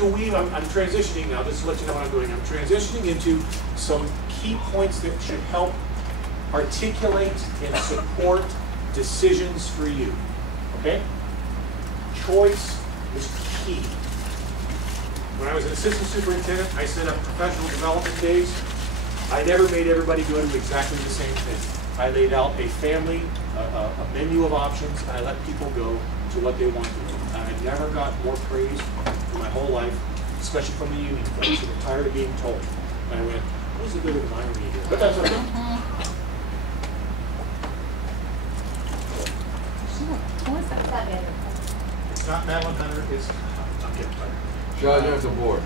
I'm transitioning now, just to let you know what I'm doing. I'm transitioning into some key points that should help articulate and support decisions for you. Okay? Choice is key. When I was an assistant superintendent, I set up professional development days. I never made everybody go to exactly the same thing. I laid out a family, a menu of options, and I let people go to what they want to do. I never got more praise in my whole life, especially from the union folks who were tired of being told. And I went, what was a bit of an irony here? But that's okay. Who is that? It's not Madeline Hunter, it's, I'm getting tired. Judge of the board.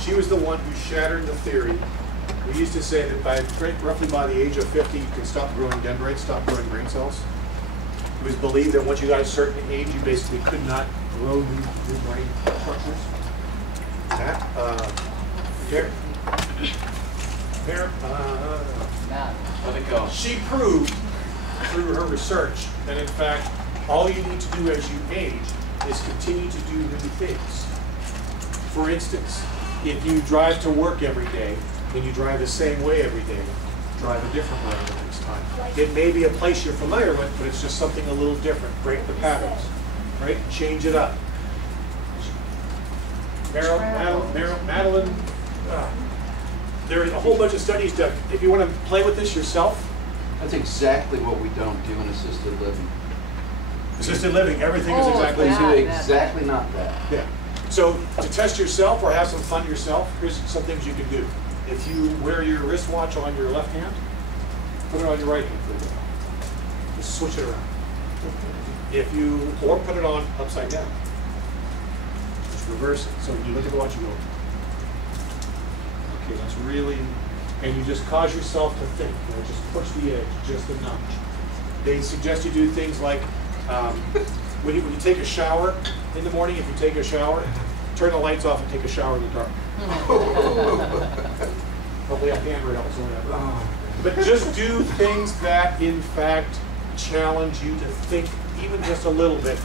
She was the one who shattered the theory. We used to say that roughly by the age of 50, you can stop growing dendrites, stop growing brain cells. It was believed that once you got a certain age, you basically could not grow new brain structures. Let it go. She proved through her research that in fact, all you need to do as you age is continue to do new things. For instance, if you drive to work every day and you drive the same way every day, drive a different way the next time. It may be a place you're familiar with, but it's just something a little different. Break the patterns, right? Change it up. Madeline, there is a whole bunch of studies done. If you want to play with this yourself. That's exactly what we don't do in assisted living. Assisted living, everything is exactly we do exactly not that. Yeah. So to test yourself or have some fun yourself, here's some things you can do. If you wear your wristwatch on your left hand, put it on your right hand for a while. Just switch it around. Or put it on upside down. Just reverse it. So when you look at the watch, you go, okay, that's really, and you just cause yourself to think, just push the edge just a notch. They suggest you do things like, when you take a shower in the morning, if you take a shower, turn the lights off and take a shower in the dark. Hopefully a hammer helps or whatever. But just do things that, in fact, challenge you to think even just a little bit.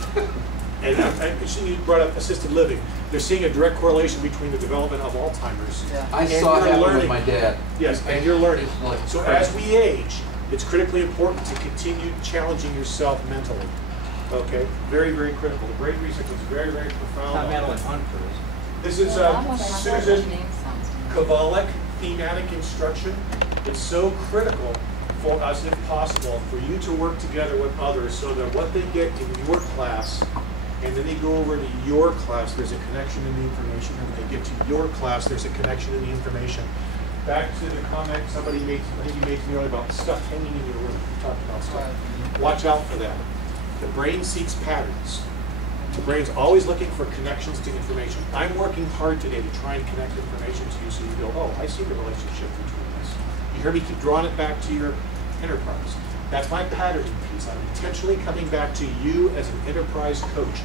And you brought up assisted living. They're seeing a direct correlation between the development of Alzheimer's. Yeah. I saw that with my dad. Yes, and you're learning. So as we age, it's critically important to continue challenging yourself mentally. Okay, very, very critical. The brain research is very, very profound. This is Susan Kovalik, thematic instruction. It's so critical for us, if possible, for you to work together with others so that what they get in your class, and then they go over to your class, there's a connection in the information, and when they get to your class, there's a connection in the information. Back to the comment somebody made, I think you made to me earlier about stuff hanging in your room. We talked about stuff. Watch out for that. The brain seeks patterns. The brain's always looking for connections to information. I'm working hard today to try and connect information to you so you go, oh, I see the relationship between this. You hear me keep drawing it back to your enterprise. That's my patterning piece. I'm intentionally coming back to you as an enterprise coach.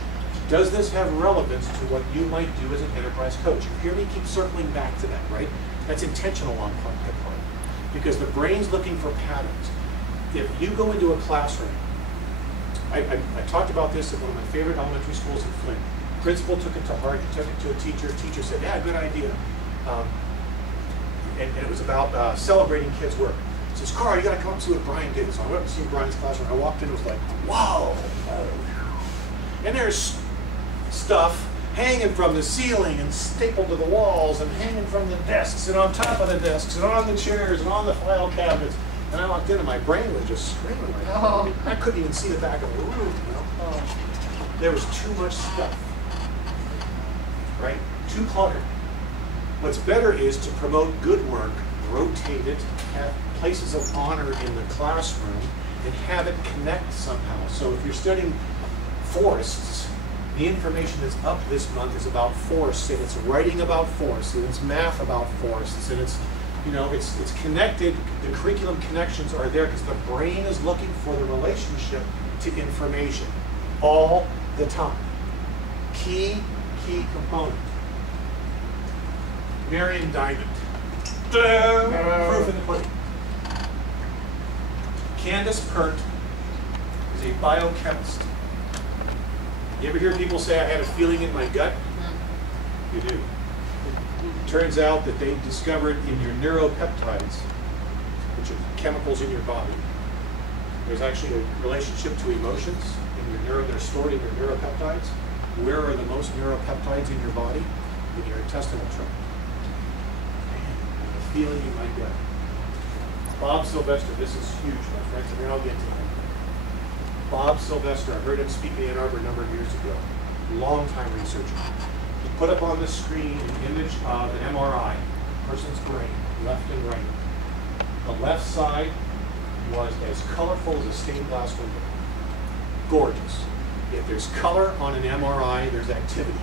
Does this have relevance to what you might do as an enterprise coach? You hear me keep circling back to that, right? That's intentional on my part. Because the brain's looking for patterns. If you go into a classroom, I talked about this at one of my favorite elementary schools in Flint. Principal took it to heart, he took it to a teacher. Teacher said, yeah, good idea. And it was about celebrating kids' work. He says, Carl, you got to come up and see what Brian did. So I went up and see Brian's classroom. I walked in and was like, wow. And there's stuff hanging from the ceiling and stapled to the walls and hanging from the desks and on top of the desks and on the chairs and on the file cabinets. And I walked in and my brain was just screaming like, oh. I couldn't even see the back of the room, you know. Oh. There was too much stuff, right? Too cluttered. What's better is to promote good work, rotate it, have places of honor in the classroom, and have it connect somehow. So if you're studying forests, the information that's up this month is about forests, and it's writing about forests, and it's math about forests, and it's, you know, it's connected. The curriculum connections are there because the brain is looking for the relationship to information all the time. Key component. Marion Diamond. Proof in the pudding. Candace Pert is a biochemist. You ever hear people say, I had a feeling in my gut? You do. Turns out that they discovered in your neuropeptides, which are chemicals in your body, there's actually a relationship to emotions. They're stored in your neuropeptides. Where are the most neuropeptides in your body? In your intestinal tract. Man, a feeling in my gut. Bob Sylvester, this is huge, my friends, and then I'll get to him. Bob Sylvester, I heard him speak in Ann Arbor a number of years ago. Long-time researcher. He put up on the screen an image of an MRI, person's brain, left and right. The left side was as colorful as a stained glass window. Gorgeous. If there's color on an MRI, there's activity.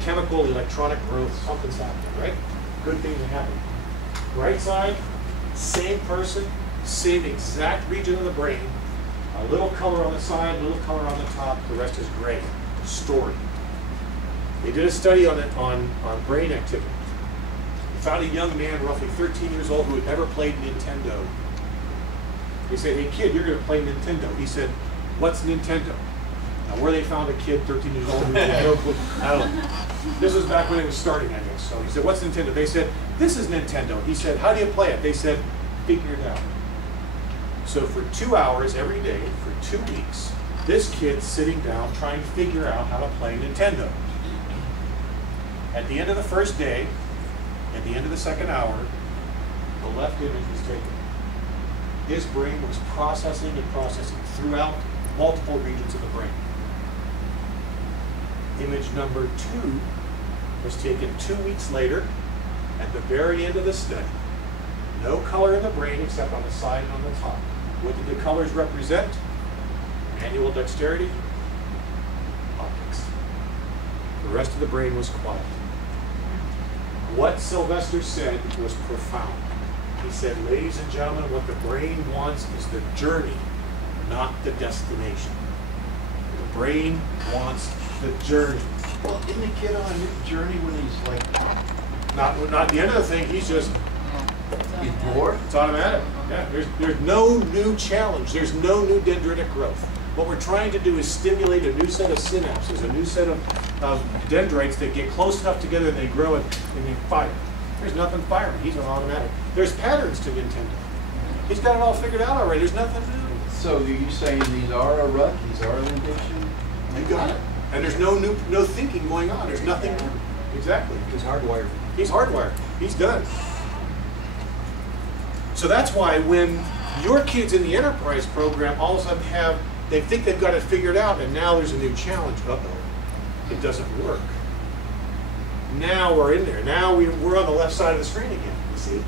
Chemical, electronic growth, something's happening, right? Good thing to happen. Right side, same person, same exact region of the brain. A little color on the side, a little color on the top, the rest is gray. Story. They did a study on brain activity. They found a young man, roughly 13 years old, who had never played Nintendo. They said, hey kid, you're going to play Nintendo. He said, what's Nintendo? Now where they found a kid 13 years old who had no clue, I don't know. This was back when it was starting, I guess. So he said, what's Nintendo? They said, this is Nintendo. He said, how do you play it? They said, figure it out. So for 2 hours every day, for 2 weeks, this kid's sitting down trying to figure out how to play Nintendo. At the end of the first day, at the end of the second hour, the left image was taken. His brain was processing and processing throughout multiple regions of the brain. Image number 2 was taken 2 weeks later at the very end of the study. No color in the brain except on the side and on the top. What did the colors represent? Manual dexterity, optics. The rest of the brain was quiet. What Sylvester said was profound. He said, ladies and gentlemen, what the brain wants is the journey, not the destination. The brain wants the journey. Well, isn't the kid on a journey when he's like... Not the end of the thing, he's just... He's bored? It's automatic. Yeah, there's no new challenge. There's no new dendritic growth. What we're trying to do is stimulate a new set of synapses, a new set of dendrites that get close enough together and they grow and they fire. There's nothing firing. He's an automatic. There's patterns to Nintendo. He's got it all figured out already. There's nothing new. So are you saying these are a rut? These are an addiction? You got it. And there's no thinking going on. There's nothing. Exactly. He's hardwired. He's hardwired. He's done. So that's why when your kids in the enterprise program all of a sudden they think they've got it figured out, and now there's a new challenge. Uh-oh, it doesn't work. Now we're in there. Now we're on the left side of the screen again, you see?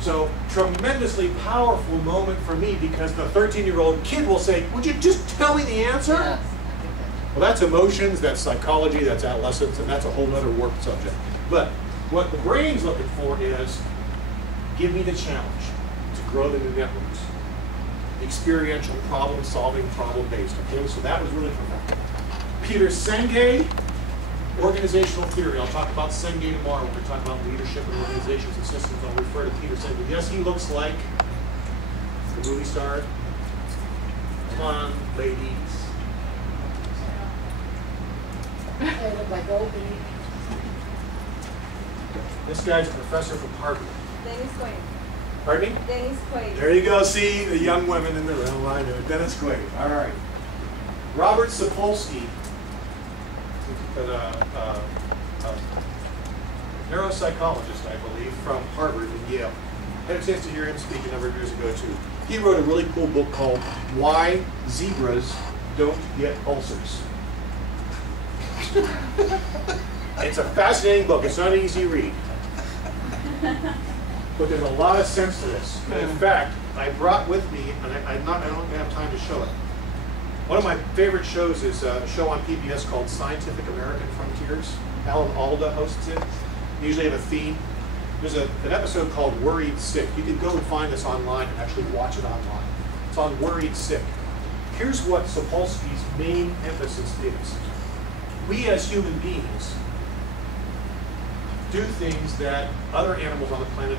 So tremendously powerful moment for me, because the 13-year-old kid will say, would you just tell me the answer? Yes. Well, that's emotions, that's psychology, that's adolescence, and that's a whole other work subject. But what the brain's looking for is, give me the challenge to grow the new networks. Experiential, problem-solving, problem-based. Okay, so that was really profound. Peter Senge, organizational theory. I'll talk about Senge tomorrow when we talk about leadership and organizations and systems. I'll refer to Peter Senge. Yes, he looks like the movie star. Come on, ladies. They look like old people. This guy's a professor from Harvard. Dennis Quaid. Pardon me? Dennis Quaid. There you go. See the young women in the room. I know. Dennis Quaid. All right. Robert Sapolsky, a neuropsychologist, I believe, from Harvard and Yale. I had a chance to hear him speak a number of years ago too. He wrote a really cool book called "Why Zebras Don't Get Ulcers." It's a fascinating book. It's not an easy read. But there's a lot of sense to this. And in fact, I brought with me, and I don't have time to show it. One of my favorite shows is a show on PBS called Scientific American Frontiers. Alan Alda hosts it. They usually have a theme. There's an episode called Worried Sick. You can go and find this online and actually watch it online. It's on Worried Sick. Here's what Sapolsky's main emphasis is. We as human beings do things that other animals on the planet